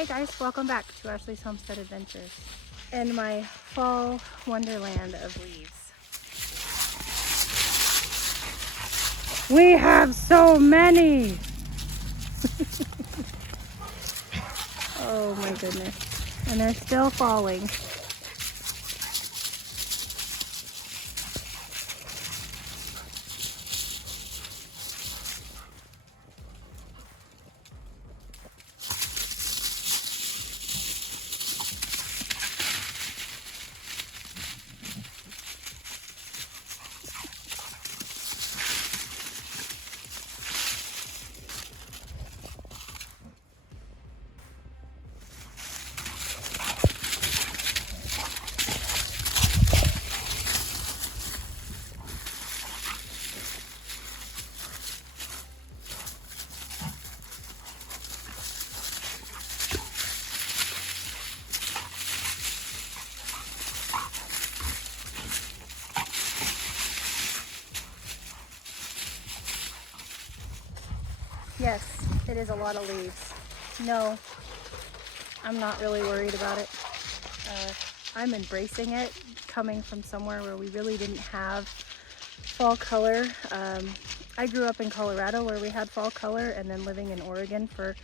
Hey guys, welcome back to Ashley's Homestead Adventures and my fall wonderland of leaves. We have so many! Oh my goodness. And they're still falling. Yes, it is a lot of leaves. No, I'm not really worried about it. I'm embracing it, coming from somewhere where we really didn't have fall color. I grew up in Colorado where we had fall color, and then living in Oregon for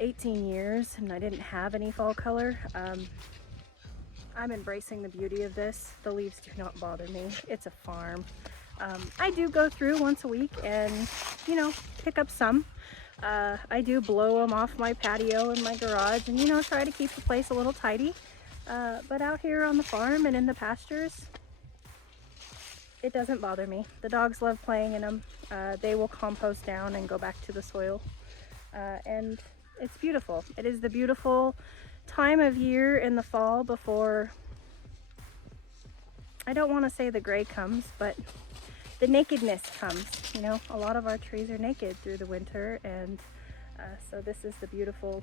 18 years, and I didn't have any fall color. I'm embracing the beauty of this. The leaves do not bother me. It's a farm. I do go through once a week and, you know, pick up some. I do blow them off my patio and my garage and, you know, try to keep the place a little tidy. But out here on the farm and in the pastures, it doesn't bother me. The dogs love playing in them. They will compost down and go back to the soil. And it's beautiful. It is the beautiful time of year in the fall before, I don't want to say the gray comes, but the nakedness comes. You know, a lot of our trees are naked through the winter, and so this is the beautiful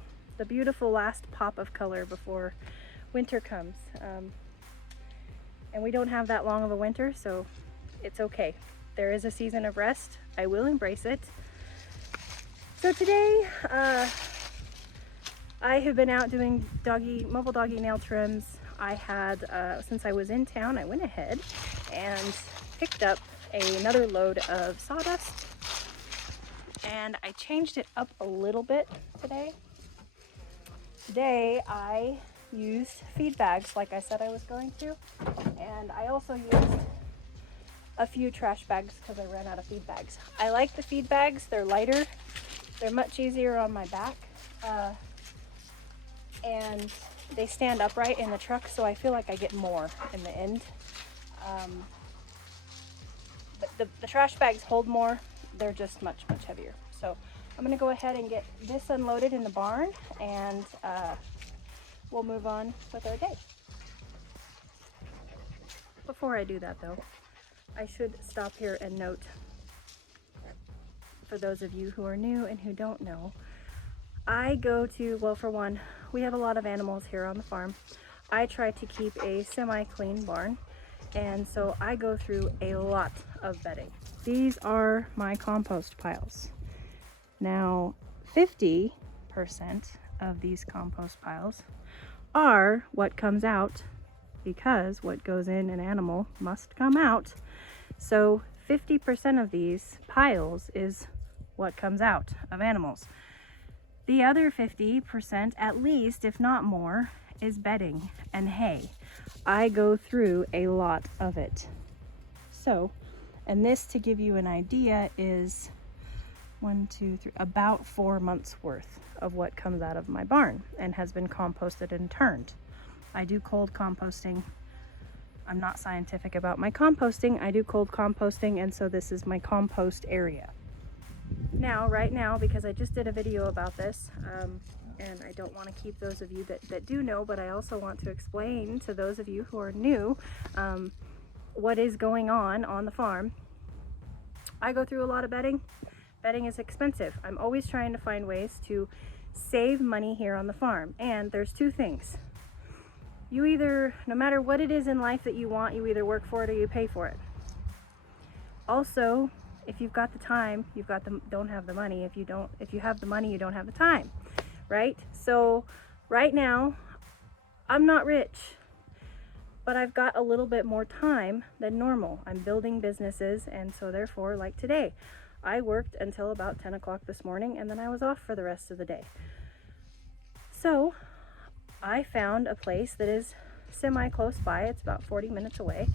last pop of color before winter comes. And we don't have that long of a winter, so it's okay. There is a season of rest. I will embrace it. So today, I have been out doing mobile doggy nail trims. I had, since I was in town, I went ahead and picked up another load of sawdust, and I changed it up a little bit today. Today I used feed bags like I said I was going to, and I also used a few trash bags because I ran out of feed bags. I like the feed bags. They're lighter, they're much easier on my back, and they stand upright in the truck, so I feel like I get more in the end. But the trash bags hold more. They're just much heavier. So I'm gonna go ahead and get this unloaded in the barn, and we'll move on with our day. Before I do that though, I should stop here and note, for those of you who are new and who don't know, I go to, well, for one, we have a lot of animals here on the farm. I try to keep a semi-clean barn, and so I go through a lot of bedding. These are my compost piles. Now, 50% of these compost piles are what comes out, because what goes in an animal must come out. So 50% of these piles is what comes out of animals. The other 50%, at least, if not more, is bedding and hay. I go through a lot of it. So, and this, to give you an idea, is 1, 2, 3, about 4 months worth of what comes out of my barn and has been composted and turned. I do cold composting. I'm not scientific about my composting. I do cold composting, and so this is my compost area. Now, right now, because I just did a video about this, and I don't want to keep those of you that do know, but I also want to explain to those of you who are new what is going on the farm. I go through a lot of bedding. Bedding is expensive. I'm always trying to find ways to save money here on the farm, and there's two things. You either, no matter what it is in life that you want, you either work for it or you pay for it. Also, if you've got the time, don't have the money. If you have the money, you don't have the time. right? So right now, I'm not rich, but I've got a little bit more time than normal. I'm building businesses, and so therefore, like today, I worked until about 10 o'clock this morning, and then I was off for the rest of the day. So I found a place that is semi-close by, it's about 40 minutes away,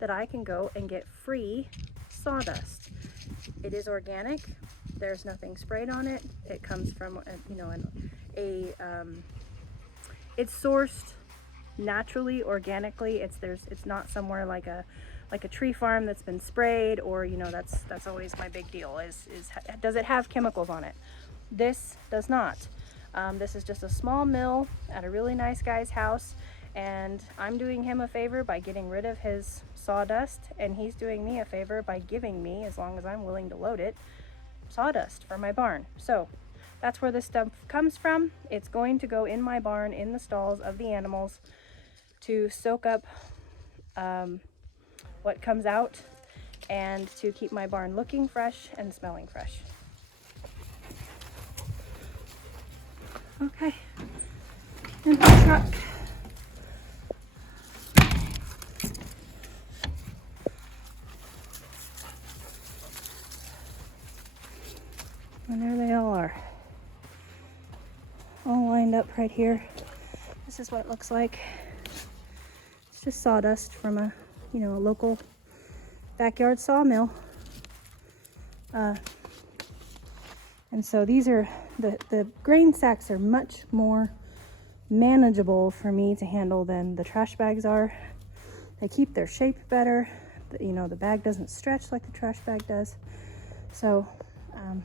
that I can go and get free sawdust. It is organic, there's nothing sprayed on it, it comes from, it's sourced naturally, organically. It's not somewhere like a tree farm that's been sprayed, or that's always my big deal is does it have chemicals on it? This does not. This is just a small mill at a really nice guy's house, and I'm doing him a favor by getting rid of his sawdust, and he's doing me a favor by giving me, as long as I'm willing to load it, sawdust for my barn. So that's where this stuff comes from. It's going to go in my barn, in the stalls of the animals, to soak up what comes out and to keep my barn looking fresh and smelling fresh. Okay, and the truck. And there they all are, all lined up right here. This is what it looks like. It's just sawdust from a local backyard sawmill. And so these are, the grain sacks are much more manageable for me to handle than the trash bags are. They keep their shape better. The bag doesn't stretch like the trash bag does. So, and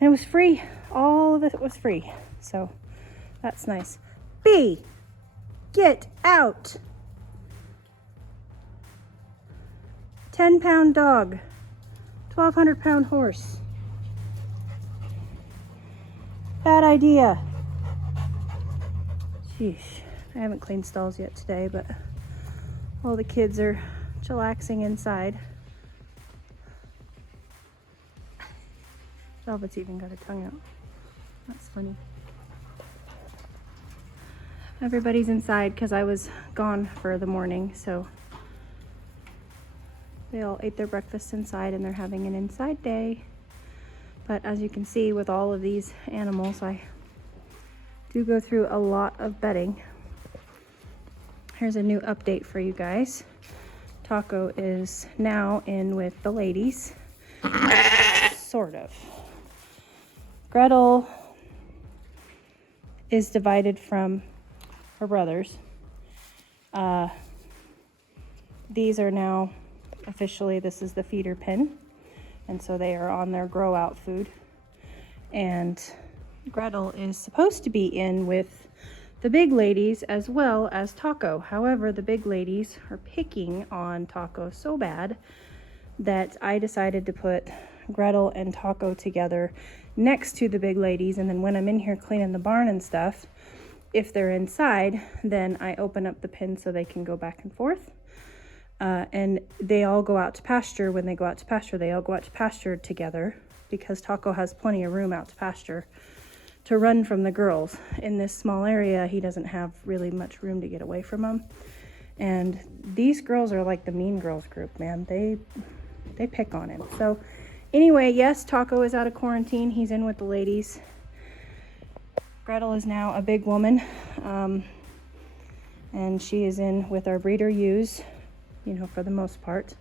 it was free. All of it was free. So that's nice. B, get out. 10-pound dog, 1,200-pound horse. Bad idea. Sheesh. I haven't cleaned stalls yet today, but all the kids are chillaxing inside. Velvet's even got her tongue out. That's funny. Everybody's inside because I was gone for the morning, so they all ate their breakfast inside and they're having an inside day. But as you can see, with all of these animals, I do go through a lot of bedding. Here's a new update for you guys. Taco is now in with the ladies, sort of. Gretel is divided from her brothers. These are now officially, this is the feeder pen, and so they are on their grow out food. And Gretel is supposed to be in with the big ladies as well as Taco. However, the big ladies are picking on Taco so bad that I decided to put Gretel and Taco together next to the big ladies, and then when I'm in here cleaning the barn and stuff, if they're inside, then I open up the pen so they can go back and forth. And they all go out to pasture. When they go out to pasture, they all go out to pasture together, because Taco has plenty of room out to pasture to run from the girls. In this small area, he doesn't have really much room to get away from them. And these girls are like the mean girls group, man. They pick on him. So anyway, yes, Taco is out of quarantine. He's in with the ladies. Gretel is now a big woman, and she is in with our breeder ewes, for the most part.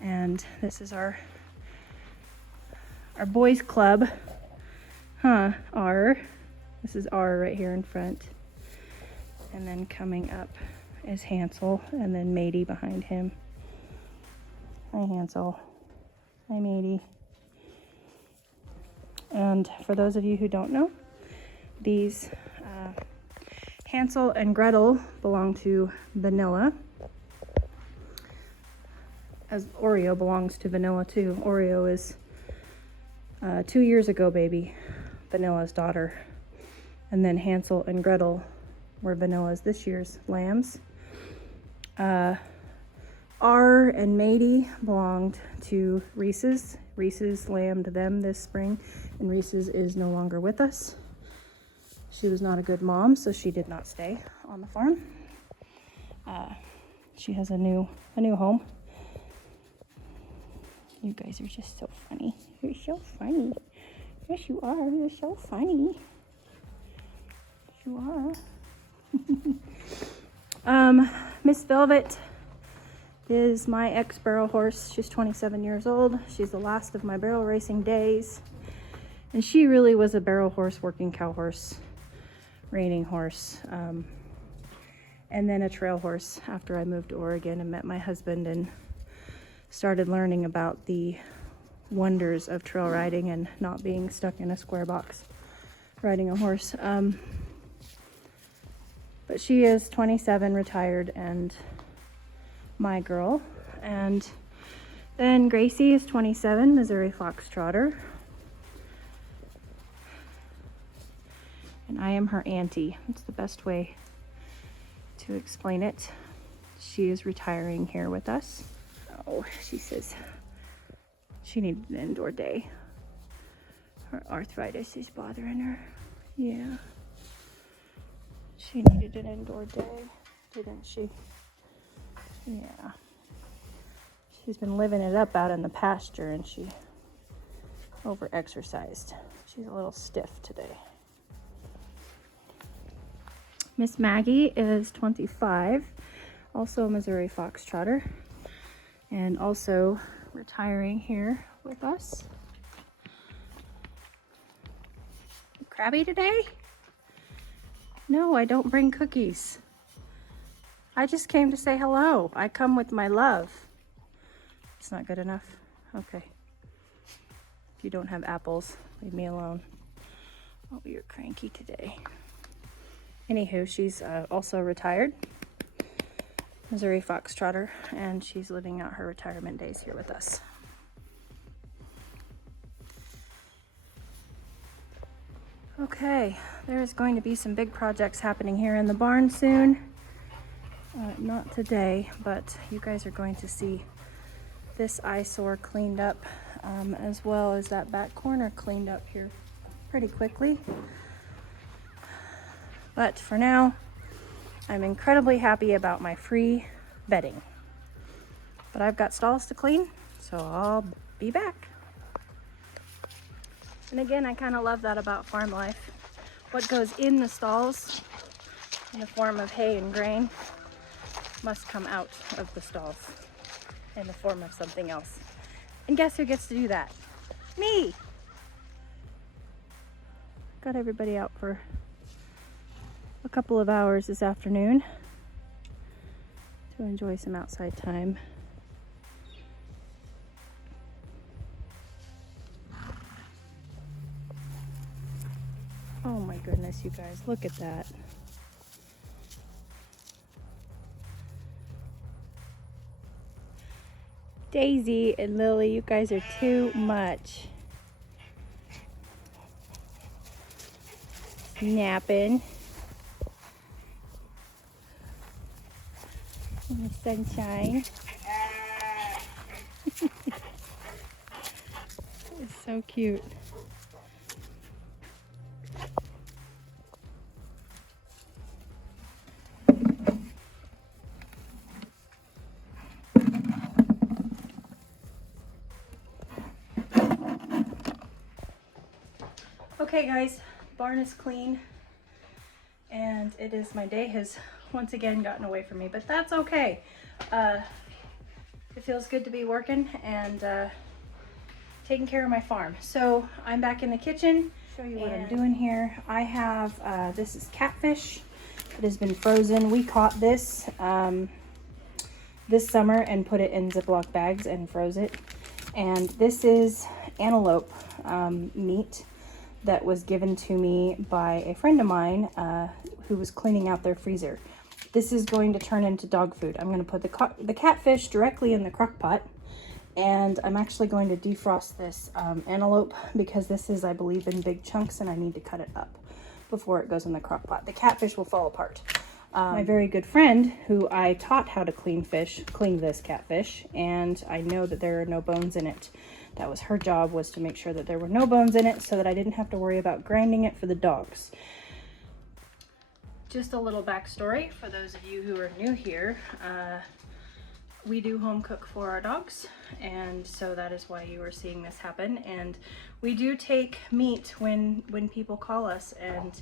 And this is our boys club. This is R right here in front. And then coming up is Hansel, and then Matey behind him. Hi, Hansel. Hi, Matey. And for those of you who don't know, these Hansel and Gretel belong to Vanilla, as Oreo belongs to Vanilla too. Oreo is 2 years ago baby, Vanilla's daughter. And then Hansel and Gretel were Vanilla's this year's lambs. R and Matey belonged to Reese's. Reese's lambed them this spring, and Reese's is no longer with us. She was not a good mom, so she did not stay on the farm. She has a new home. You guys are just so funny. You're so funny. Yes, you are. You're so funny. You are. Miss Velvet is my ex-barrel horse. She's 27 years old. She's the last of my barrel racing days. And she really was a barrel horse, working cow horse, reining horse, and then a trail horse after I moved to Oregon and met my husband and started learning about the wonders of trail riding and not being stuck in a square box riding a horse. But she is 27, retired, and my girl. And then Gracie is 27, Missouri Foxtrotter. And I am her auntie. It's the best way to explain it. She is retiring here with us. Oh, she says she needed an indoor day. Her arthritis is bothering her. Yeah. She needed an indoor day, didn't she? Yeah. She's been living it up out in the pasture, and she over-exercised. She's a little stiff today. Miss Maggie is 25, also a Missouri Foxtrotter, and also retiring here with us. Crabby today? No, I don't bring cookies. I just came to say hello. I come with my love. It's not good enough? Okay. If you don't have apples, leave me alone. Oh, you're cranky today. Anywho, she's also retired, Missouri Foxtrotter, and she's living out her retirement days here with us. Okay, there's going to be some big projects happening here in the barn soon. Not today, but you guys are going to see this eyesore cleaned up, as well as that back corner cleaned up here pretty quickly. But for now, I'm incredibly happy about my free bedding. But I've got stalls to clean, so I'll be back. And again, I kind of love that about farm life. What goes in the stalls in the form of hay and grain must come out of the stalls in the form of something else. And guess who gets to do that? Me! Got everybody out for a couple of hours this afternoon to enjoy some outside time. Oh my goodness, you guys, look at that. Daisy and Lily, you guys are too much. Napping in the sunshine. It's so cute. Okay guys, barn is clean, and my day has once again gotten away from me, but that's okay. It feels good to be working and taking care of my farm. So I'm back in the kitchen. Show you what I'm doing here. I have, this is catfish. It has been frozen. We caught this this summer and put it in Ziploc bags and froze it. And this is antelope meat that was given to me by a friend of mine who was cleaning out their freezer. This is going to turn into dog food. I'm going to put the catfish directly in the crock pot, and I'm actually going to defrost this antelope because this is, I believe, in big chunks and I need to cut it up before it goes in the crock pot. The catfish will fall apart. My very good friend who I taught how to clean this catfish, and I know that there are no bones in it. That was her job, was to make sure that there were no bones in it so that I didn't have to worry about grinding it for the dogs. Just a little backstory for those of you who are new here. We do home cook for our dogs, and so that is why you are seeing this happen. And we do take meat when people call us and,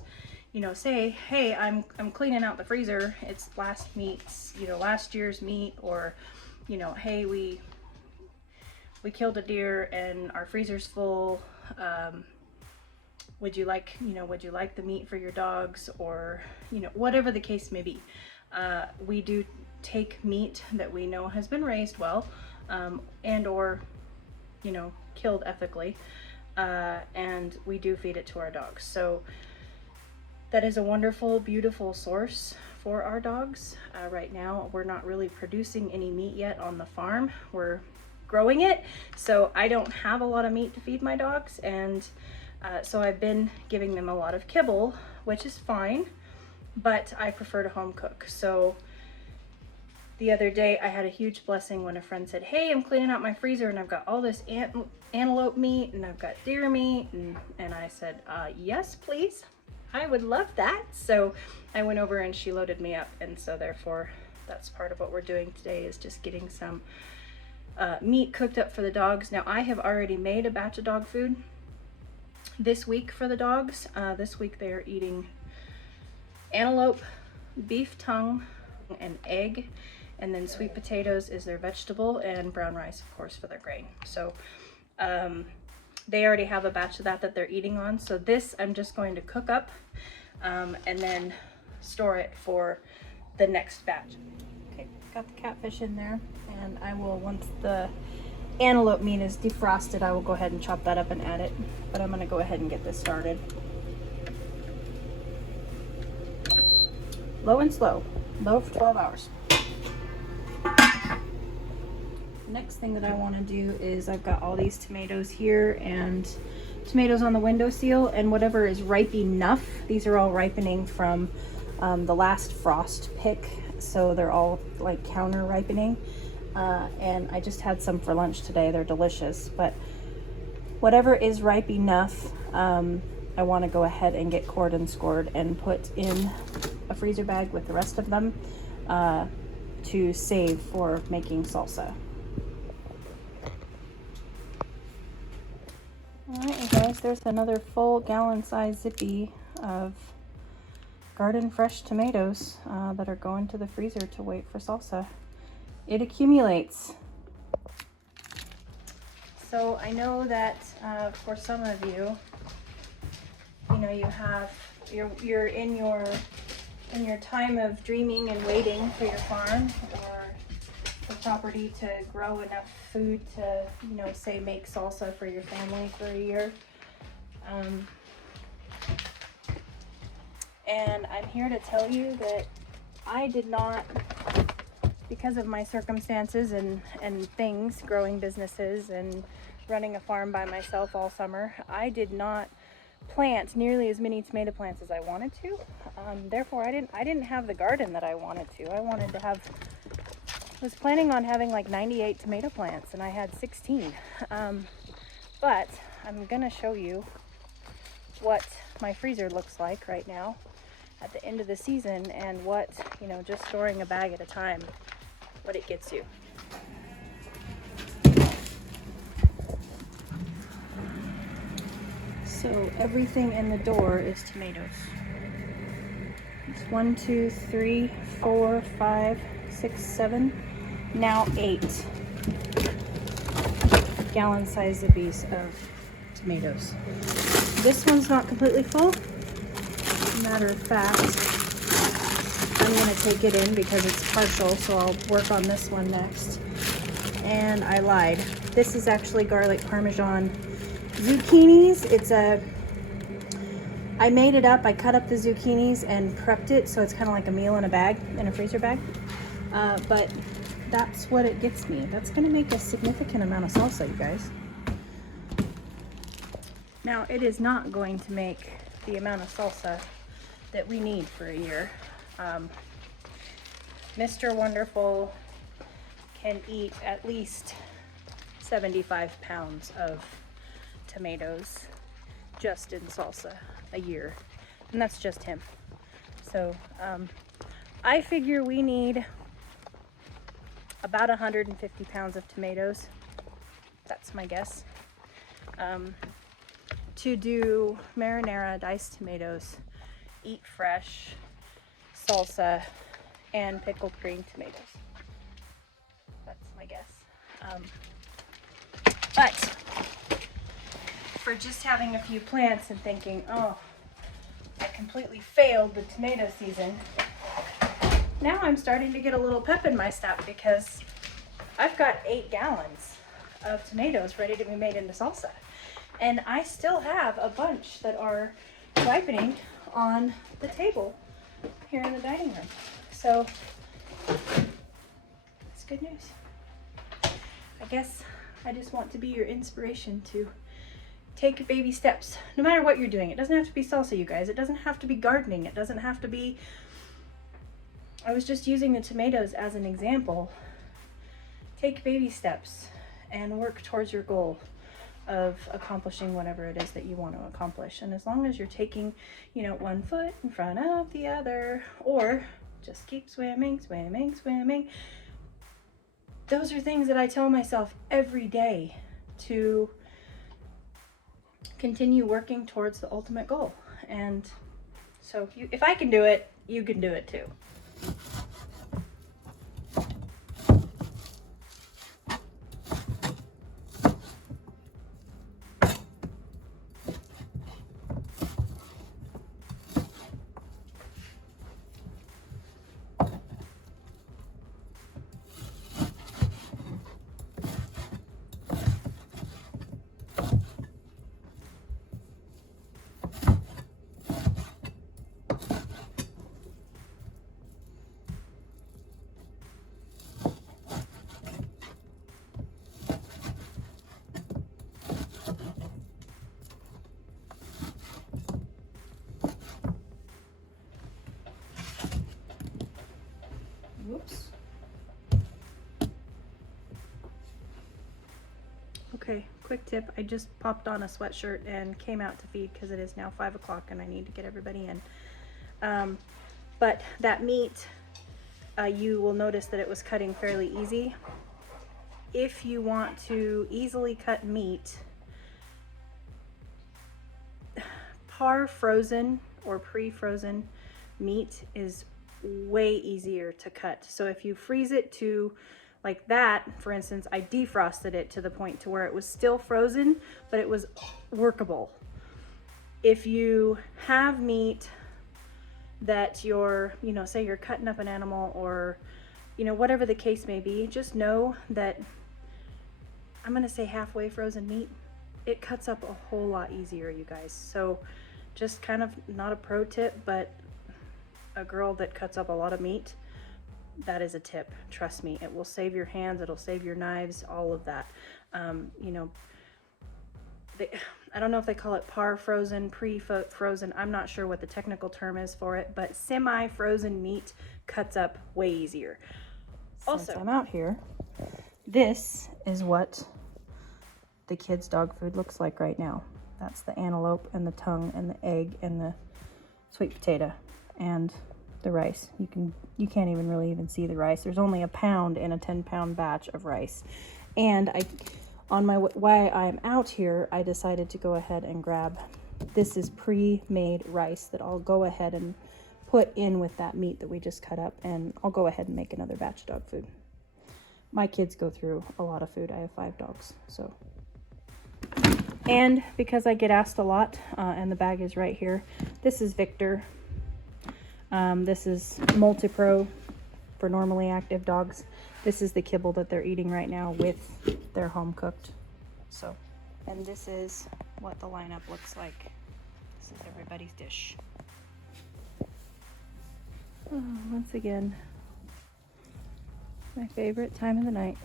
you know, say, hey, I'm cleaning out the freezer, it's last year's meat, or, you know, hey, we killed a deer and our freezer's full, would you like the meat for your dogs, or, you know, whatever the case may be. We do take meat that we know has been raised well, and or, you know, killed ethically, and we do feed it to our dogs. So that is a wonderful, beautiful source for our dogs. Right now we're not really producing any meat yet on the farm. We're growing it, so I don't have a lot of meat to feed my dogs, and so I've been giving them a lot of kibble, which is fine, but I prefer to home cook. So the other day I had a huge blessing when a friend said, hey, I'm cleaning out my freezer and I've got all this antelope meat and I've got deer meat, and I said, yes, please, I would love that. So I went over and she loaded me up, and so therefore that's part of what we're doing today, is just getting some meat cooked up for the dogs. Now I have already made a batch of dog food this week for the dogs. This week they are eating antelope, beef tongue, and egg, and then sweet potatoes is their vegetable, and brown rice, of course, for their grain. So they already have a batch of that they're eating on. So this I'm just going to cook up and then store it for the next batch. Okay, got the catfish in there, and I will, once the antelope meat is defrosted, I will go ahead and chop that up and add it. But I'm going to go ahead and get this started. Low and slow. Low for 12 hours. Next thing that I want to do is, I've got all these tomatoes here and tomatoes on the windowsill, and whatever is ripe enough. These are all ripening from the last frost pick, so they're all like counter ripening. And I just had some for lunch today. They're delicious, but whatever is ripe enough, I want to go ahead and get cored and scored and put in a freezer bag with the rest of them to save for making salsa. Alright, you guys, there's another full gallon size zippy of garden fresh tomatoes that are going to the freezer to wait for salsa. It accumulates. So I know that for some of you, you know, you're in your time of dreaming and waiting for your farm or the property to grow enough food to, you know, say make salsa for your family for a year. And I'm here to tell you that I did not, because of my circumstances and things, growing businesses and running a farm by myself all summer, I did not plant nearly as many tomato plants as I wanted to. Therefore, I didn't have the garden that I wanted to. I was planning on having like 98 tomato plants, and I had 16. But I'm gonna show you what my freezer looks like right now at the end of the season, and what, you know, just storing a bag at a time, what it gets you. So everything in the door is tomatoes. It's 1, 2, 3, 4, 5, 6, 7, now 8 gallon size zippies of tomatoes. This one's not completely full. Matter of fact, I'm going to take it in because it's partial, so I'll work on this one next. And I lied. This is actually garlic parmesan zucchinis. I made it up. I cut up the zucchinis and prepped it so it's kind of like a meal in a bag, in a freezer bag. But that's what it gets me. That's going to make a significant amount of salsa, you guys. Now, it is not going to make the amount of salsa that we need for a year. Mr. Wonderful can eat at least 75 pounds of tomatoes just in salsa a year, and that's just him. So I figure we need about 150 pounds of tomatoes, that's my guess, to do marinara, diced tomatoes, eat fresh, salsa, and pickled green tomatoes. That's my guess. But for just having a few plants and thinking, oh, I completely failed the tomato season, now I'm starting to get a little pep in my step because I've got 8 gallons of tomatoes ready to be made into salsa. And I still have a bunch that are ripening on the table here in the dining room. So it's good news. I guess I just want to be your inspiration to take baby steps, no matter what you're doing. It doesn't have to be salsa, you guys. It doesn't have to be gardening. It doesn't have to be... I was just using the tomatoes as an example. Take baby steps and work towards your goal of accomplishing whatever it is that you want to accomplish. And as long as you're taking, you know, one foot in front of the other, or just keep swimming, swimming, swimming. Those are things that I tell myself every day to continue working towards the ultimate goal. And so if I can do it, you can do it too. Whoops. Okay, quick tip. I just popped on a sweatshirt and came out to feed because it is now 5 o'clock and I need to get everybody in. But that meat, you will notice that it was cutting fairly easy. If you want to easily cut meat, par frozen or pre-frozen meat is way easier to cut. So if you freeze it to like that, for instance, I defrosted it to the point to where it was still frozen, but it was workable. If you have meat that you're, you know, say you're cutting up an animal or, you know, whatever the case may be, just know that, I'm gonna say halfway frozen meat, it cuts up a whole lot easier, you guys. So just kind of not a pro tip, but a girl that cuts up a lot of meat, that is a tip. Trust me, it will save your hands, it'll save your knives, all of that. You know, I don't know if they call it par frozen, pre-frozen, I'm not sure what the technical term is for it, but semi-frozen meat cuts up way easier. Also, since I'm out here, this is what the kids' dog food looks like right now. That's the antelope and the tongue and the egg and the sweet potato and the rice. You can't even really even see the rice. There's only a pound in a 10-pound batch of rice. And while I'm out here, I decided to go ahead and grab, this is pre-made rice that I'll go ahead and put in with that meat that we just cut up, and I'll go ahead and make another batch of dog food. My kids go through a lot of food. I have 5 dogs, so. And because I get asked a lot, and the bag is right here, this is Victor. This is Multipro for normally active dogs. This is the kibble that they're eating right now with their home cooked. So, and this is what the lineup looks like. This is everybody's dish. Oh, once again, my favorite time of the night.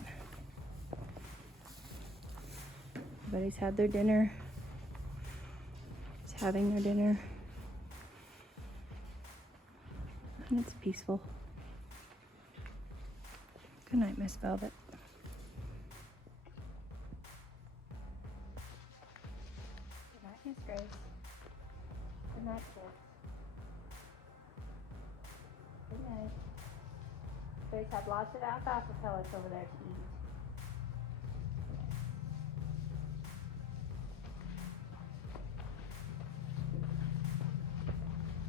Everybody's had their dinner. Just having their dinner. And it's peaceful. Good night, Miss Velvet. Good night, Miss Grace. Good night, kids. Good night. Grace had lots of alfalfa pellets over there to eat.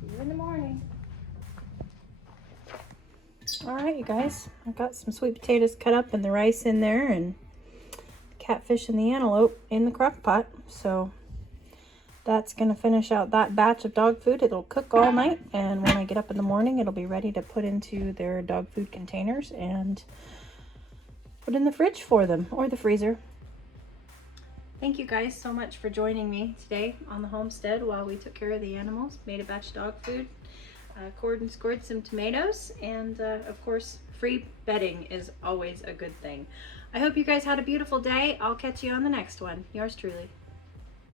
See you in the morning. All right, you guys, I've got some sweet potatoes cut up and the rice in there and catfish and the antelope in the crock pot. So that's going to finish out that batch of dog food. It'll cook all night, and when I get up in the morning, it'll be ready to put into their dog food containers and put in the fridge for them, or the freezer. Thank you guys so much for joining me today on the homestead while we took care of the animals, made a batch of dog food, cored and scored some tomatoes, and of course, free bedding is always a good thing. I hope you guys had a beautiful day. I'll catch you on the next one. Yours truly.